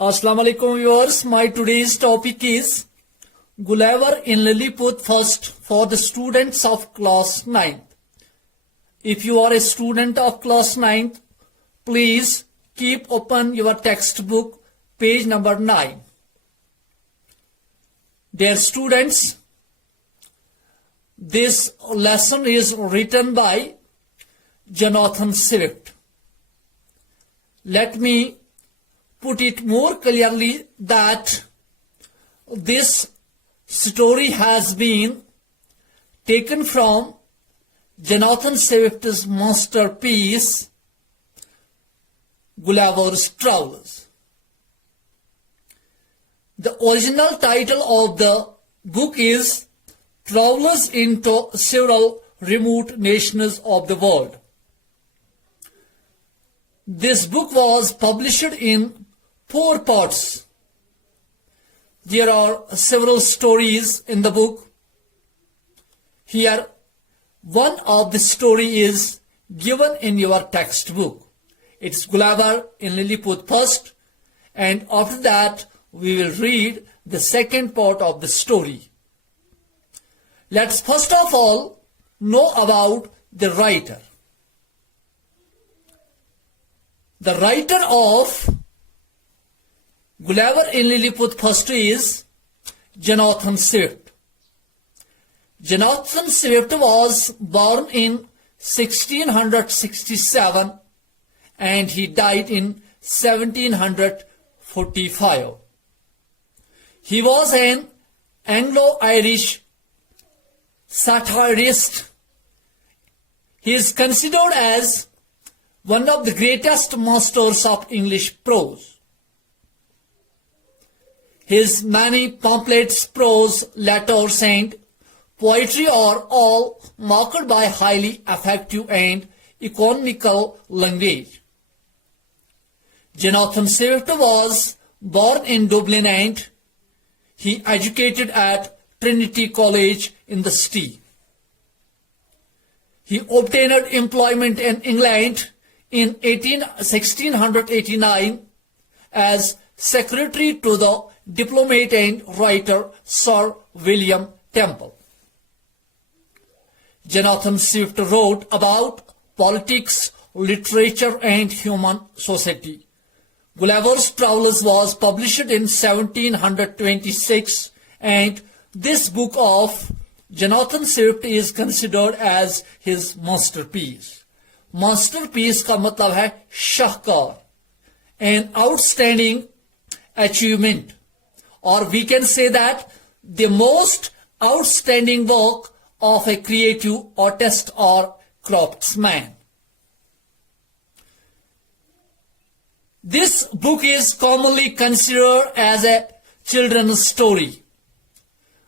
Assalamu alaikum viewers. My today's topic is Gulliver in Lilliput first for the students of class 9th. If you are a student of class 9th, please keep open your textbook page number 9. Dear students, this lesson is written by Jonathan Swift. Let me put it more clearly that this story has been taken from Jonathan Swift's masterpiece, Gulliver's Travels. The original title of the book is Travels into Several Remote Nations of the World. This book was published in 4 parts. There are several stories in the book. Here, one of the story is given in your textbook. It's Gulliver in Lilliput first, and after that we will read the second part of the story. Let's first of all know about the writer. The writer of Gulliver in Lilliput first is Jonathan Swift. Jonathan Swift was born in 1667 and he died in 1745. He was an Anglo-Irish satirist. He is considered as one of the greatest masters of English prose. His many pamphlets, prose, letters, and poetry are all marked by highly effective and economical language. Jonathan Swift was born in Dublin and he educated at Trinity College in the city. He obtained employment in England in 1689 as secretary to the diplomat and writer Sir William Temple. Jonathan Swift wrote about politics, literature, and human society. Gulliver's Travels was published in 1726, and this book of Jonathan Swift is considered as his masterpiece. Masterpiece का मतलब है शाहकार, an outstanding achievement, or we can say that the most outstanding work of a creative artist or craftsman. This book is commonly considered as a children's story,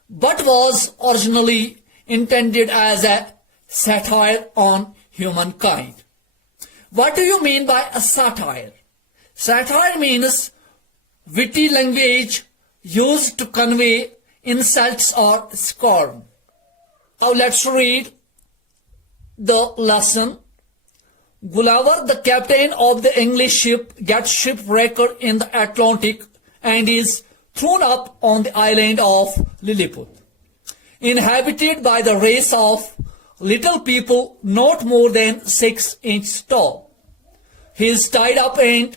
but was originally intended as a satire on humankind. What do you mean by a satire? Satire means witty language used to convey insults or scorn. Now let's read the lesson. Gulliver, the captain of the English ship, gets shipwrecked in the Atlantic and is thrown up on the island of Lilliput, inhabited by the race of little people not more than 6 inches tall. He is tied up and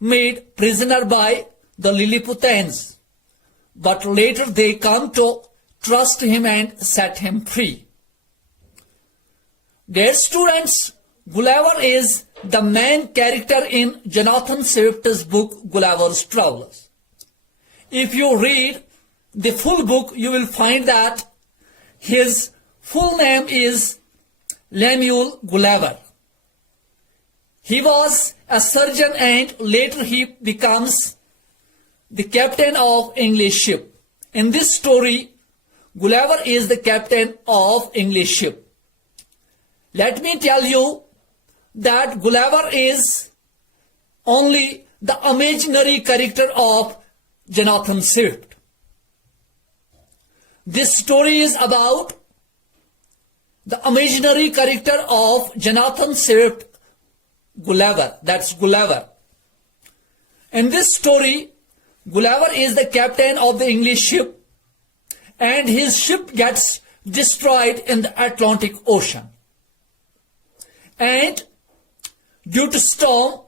made prisoner by the Lilliputians, but later they come to trust him and set him free. Dear students, Gulliver is the main character in Jonathan Swift's book Gulliver's Travels. If you read the full book, you will find that his full name is Lemuel Gulliver. He was a surgeon and later he becomes the captain of English ship. In this story, Gulliver is the captain of English ship. Let me tell you that Gulliver is only the imaginary character of Jonathan Swift. This story is about the imaginary character of Jonathan Swift, Gulliver. That's Gulliver. In this story, Gulliver is the captain of the English ship, and his ship gets destroyed in the Atlantic Ocean. And due to storm,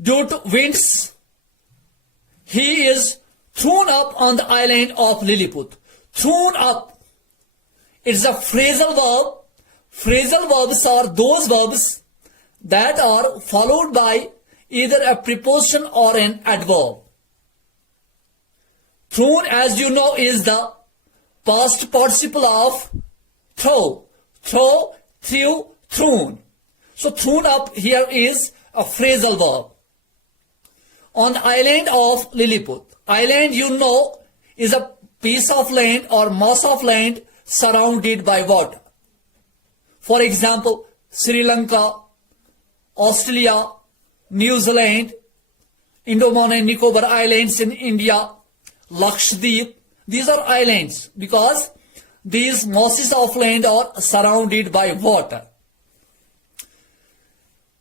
due to winds, he is thrown up on the island of Lilliput. Thrown up. It's a phrasal verb. Phrasal verbs are those verbs that are followed by either a preposition or an adverb. Thrown, as you know, is the past participle of throw. Throw, threw, thrown. So thrown up here is a phrasal verb. On the island of Lilliput. Island, you know, is a piece of land or mass of land surrounded by water. For example, Sri Lanka, Australia, New Zealand, Andaman and Nicobar Islands in India, Lakshadweep. These are islands because these masses of land are surrounded by water.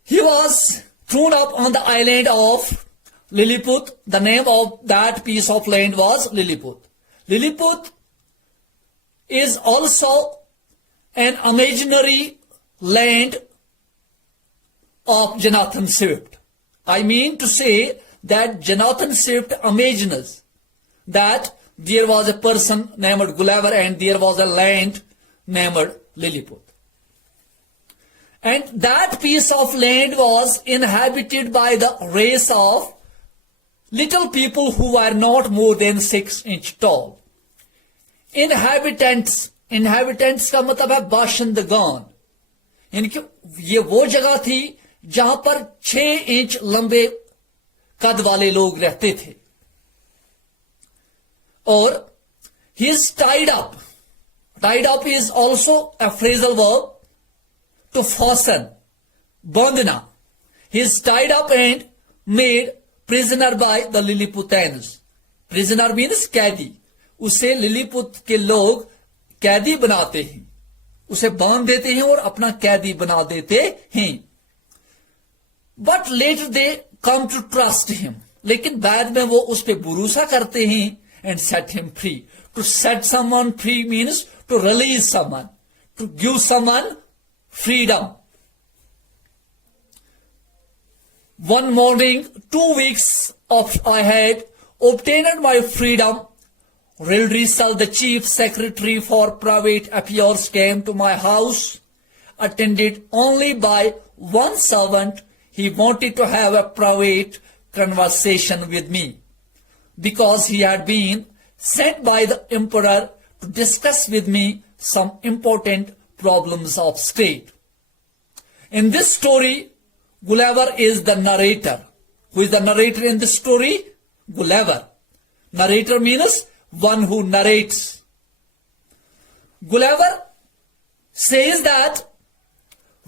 He was thrown up on the island of Lilliput. The name of that piece of land was Lilliput. Lilliput is also an imaginary land of Jonathan Swift. I mean to say that Jonathan Swift imagines that there was a person named Gulliver and there was a land named Lilliput. And that piece of land was inhabited by the race of little people who were not more than 6 inches tall. Inhabitants का मतलब है बाशिंदगान, यानी कि ये वो जगह थी जहां पर 6 इंच लंबे कद वाले लोग रहते थे. और he is tied up. Tied up is also a phrasal verb to fasten, bandhna. He is tied up and made prisoner by the Lilliputians. Prisoner means कैदी. उसे लिलीपुत के लोग कैदी बनाते हैं, उसे बांध देते हैं और अपना कैदी बना देते हैं. But later they come to trust him. लेकिन बाद में वो उस पर भरोसा करते हैं and set him free. To set someone free means to release someone, to give someone freedom. One morning, 2 weeks after I had obtained my freedom, Reldresal, the chief secretary for private affairs, came to my house, attended only by one servant. He wanted to have a private conversation with me because he had been sent by the emperor to discuss with me some important problems of state. In this story, Gulliver is the narrator. Who is the narrator in this story? Gulliver. Narrator means one who narrates. Gulliver says that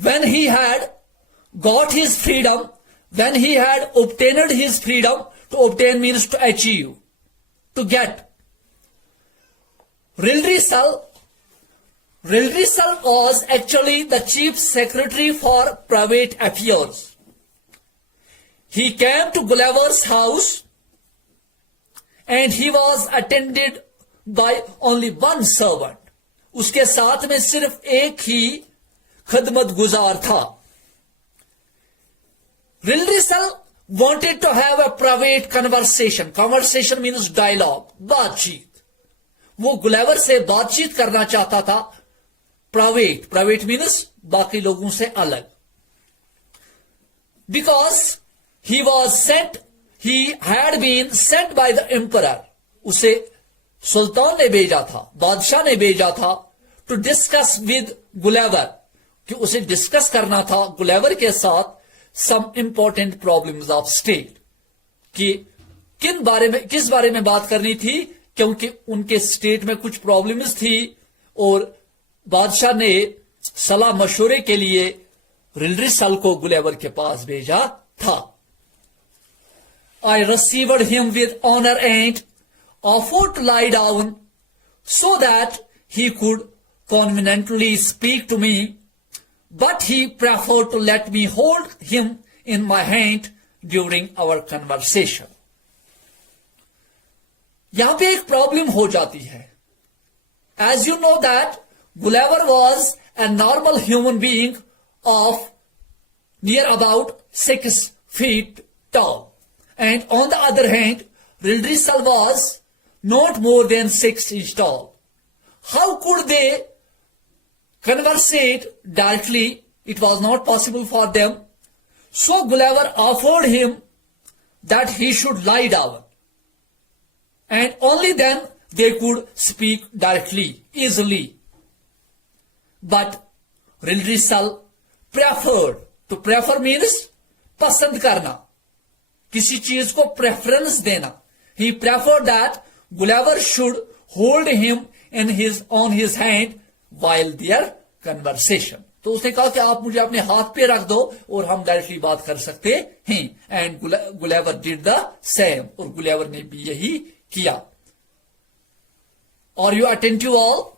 when he had got his freedom, when he had obtained his freedom, to obtain means to achieve, to get. Reldresal was actually the chief secretary for private affairs. He came to Gulliver's house and he was attended by only one servant. उसके साथ में सिर्फ एक ही खदमत गुजार था. Reldresal wanted to have a private conversation. Conversation means dialogue, बातचीत. वो गुलेवर से बातचीत करना चाहता था. Private means बाकी लोगों से अलग. Because he had been sent by the emperor. उसे सुल्तान ने भेजा था, बादशाह ने भेजा था, to discuss with Gulliver, कि उसे डिस्कस करना था गुलेवर के साथ some important problems of state. कि किस बारे में बात करनी थी, क्योंकि उनके स्टेट में कुछ प्रॉब्लम्स थी और बादशाह ने सलाह मशवरे के लिए रिल्ड्रेसल को गुलेवर के पास भेजा था. I received him with honor and offered to lie down so that he could conveniently speak to me, but he preferred to let me hold him in my hand during our conversation. यहां पे एक problem हो जाती है. As you know that Gulliver was a normal human being of near about 6 feet tall, and on the other hand, Reldresal was not more than 6 inches tall. How could they conversate directly? It was not possible for them. So Gulliver offered him that he should lie down, and only then they could speak directly, easily. But Reldresal preferred. To prefer means पसंद करना, किसी चीज को preference देना. He preferred that Gulliver should hold him on his hand while their conversation. तो उसने कहा कि आप मुझे अपने हाथ पे रख दो और हम डायरेक्टली बात कर सकते हैं. And Gulliver did the same. और Gulliver ने भी यही किया. Are you attentive all?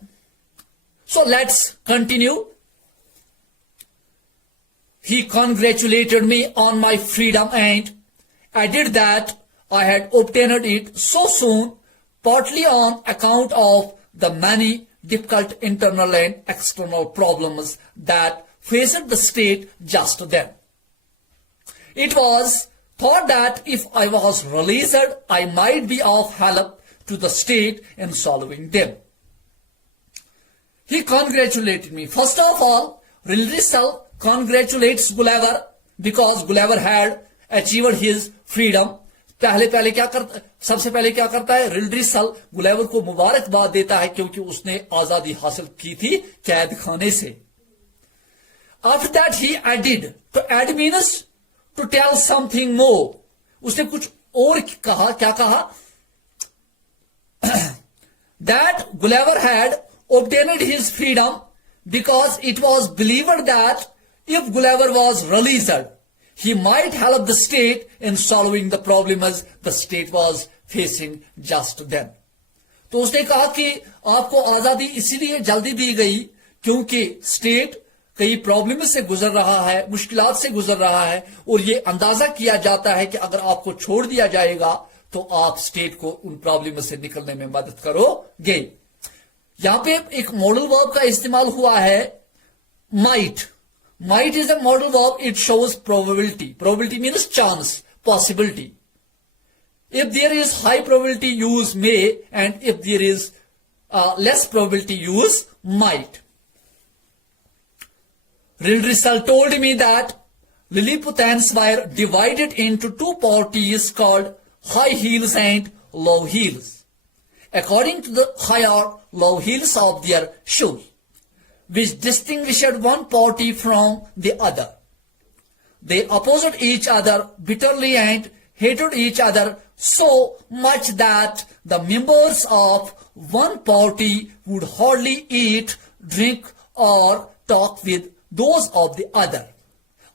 So let's continue. He congratulated me on my freedom and added that I had obtained it so soon, partly on account of the many difficult internal and external problems that faced the state just then. It was thought that if I was released, I might be of help to the state in solving them. He congratulated me. First of all, Reldresal congratulates Gulliver because Gulliver had achieved his freedom. सबसे पहले क्या करता है? Reldresal Gulliver को मुबारकबाद देता है क्योंकि उसने आजादी हासिल की थी कैद खाने से. After that he added. To add means to tell something more. उसने कुछ और कहा. क्या कहा? That Gulliver had obtained his freedom because it was believed that if Gulliver was released, he might help the state in solving the problems the state was facing just then. तो उसने कहा कि आपको आजादी इसीलिए जल्दी दी गई क्योंकि स्टेट कई प्रॉब्लम से गुजर रहा है, मुश्किलात से गुजर रहा है, और ये अंदाजा किया जाता है कि अगर आपको छोड़ दिया जाएगा तो आप स्टेट को उन प्रॉब्लम से निकलने में मदद करोगे. यहां पे एक मॉडल वर्ब का इस्तेमाल हुआ है, might. Might is a modal verb. It shows probability. Probability means chance, possibility. If there is high probability, use may, and if there is less probability, use might. Reldresal told me that Lilliputians were divided into two parties called high heels and low heels, according to the higher low heels of their shoes, which distinguished one party from the other. They opposed each other bitterly and hated each other so much that the members of one party would hardly eat, drink, or talk with those of the other,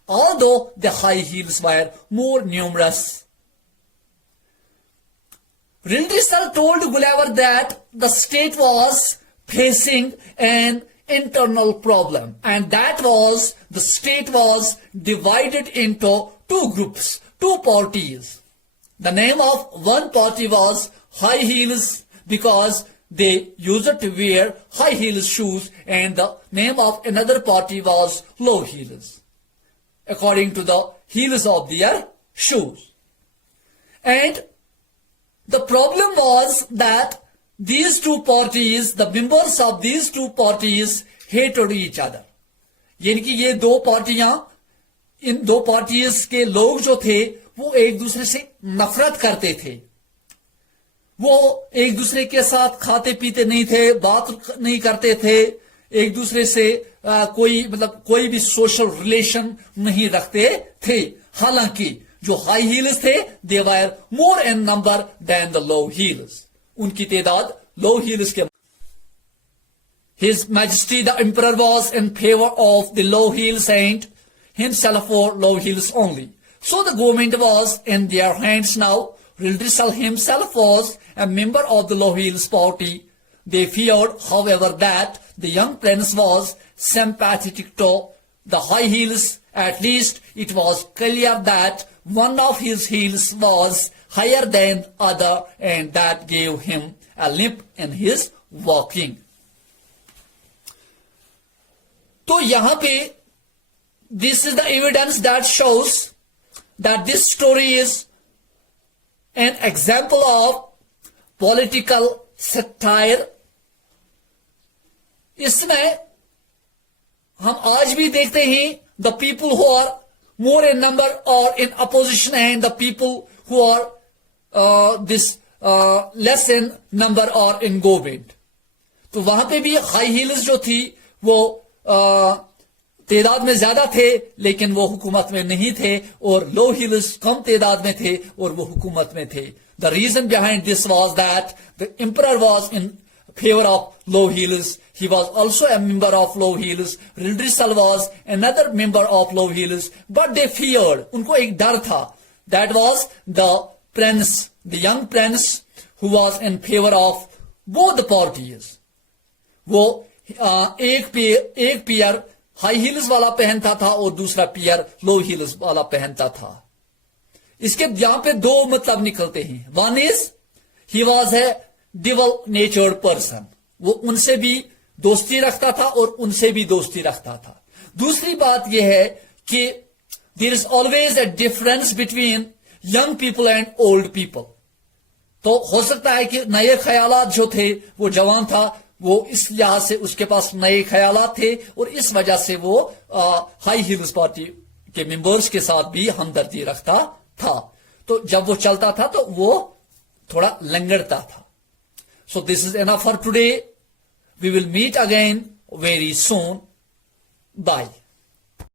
although the high heels were more numerous. Reldresal told Gulliver that the state was facing an internal problem, and that was the state was divided into two groups, two parties. The name of one party was high heels because they used to wear high heels shoes, and the name of another party was low heels according to the heels of their shoes. And the problem was that these two parties, the members of these two parties hated each other. यानी कि ये दो पार्टियां, इन दो parties के लोग जो थे वो एक दूसरे से नफरत करते थे. वो एक दूसरे के साथ खाते पीते नहीं थे, बात नहीं करते थे, एक दूसरे से कोई भी सोशल रिलेशन नहीं रखते थे. हालांकि जो हाई हील्स थे, they were more in number than the low heels. उनकी तादाद लो हील्स के. His Majesty the Emperor was in favor of the low heels and himself for low heels only. So the government was in their hands now. Reldresal himself was a member of the low heels party. They feared, however, that the young prince was sympathetic to the high heels At least it was clear that one of his heels was higher than other, and that gave him a limp in his walking. तो यहां पे this is the evidence that shows that this story is an example of political satire. इसमें हम आज भी देखते हैं the people who are more in number or in opposition and the people who are less in number or in government. तो वहां पे भी हाई हील्स जो थी वो तादाद में ज्यादा थे लेकिन वो हुकूमत में नहीं थे, और लो हील्स कम तादाद में थे और वो हुकूमत में थे. The reason behind this was that the emperor was in favor of low heels. He was also a member of low heels. Ridrisal was another member of low heels. But they feared. उनको एक डर था. That was the prince, the young prince who was in favor of both the parties. वो एक पियर high heels वाला पहनता था और दूसरा पियर लो हील्स वाला पहनता था. इसके यहां पे दो मतलब निकलते हैं. One is he was a dual नेचर्ड person. वो उनसे भी दोस्ती रखता था और उनसे भी दोस्ती रखता था. दूसरी बात यह है कि there is always a difference between young people and old people. तो हो सकता है कि नए ख्यालात जो थे वो जवान था, वो इस लिहाज से उसके पास नए ख्यालात थे और इस वजह से वो हाई हील्स पार्टी के मेंबर्स के साथ भी हमदर्दी रखता था. तो जब वो चलता था तो वो थोड़ा लंगड़ता था. So this is enough for today. We will meet again very soon. Bye.